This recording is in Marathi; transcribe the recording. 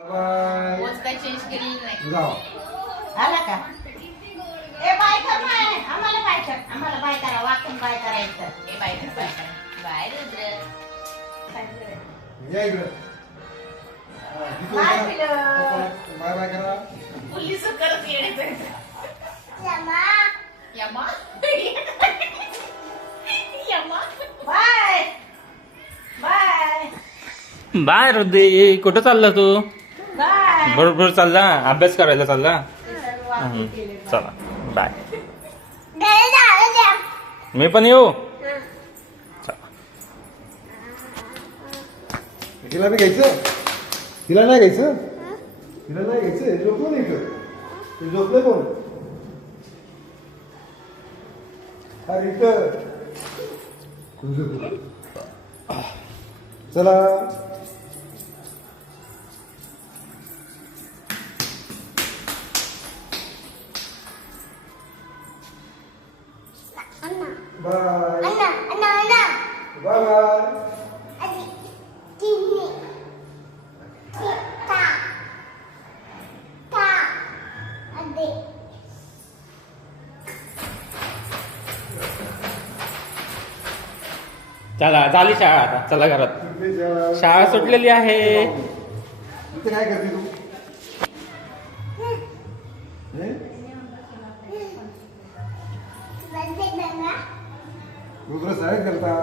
बाय. पोच काय चेंज केलेली नाही. जाओ. आला का ए बाय कर बाय आम्हाला बाय कर आम्हाला बाय करा वाकून बाय करायचं ए बाय कर बाय कर. बाय रुद्र. या इकडं. किती बाय वाजता? पिलं. बाय बाय करा. पोलीस करत येण्याचं. यमा यमा यमा. बाय बाय बाय रुद्री, कुठं चालला तू? बाय बरोबर चालला, अभ्यास करायला चालला. वाकून केले चला बाय. बाय झालं द्या मी पण येऊ. चला. तिला बी घ्यायचं. तिला नाही घ्यायचं. तिला नाही घ्यायचं. झोपलं नाही का? ते झोपलं कोण? अरे इथं. चला. बाय. Bye bye. चला झाली शाळा आता, चला घरात. शाळा सुटलेली आहे. इथे काय करते तू? हे? रुद्र शाळेत गेलता.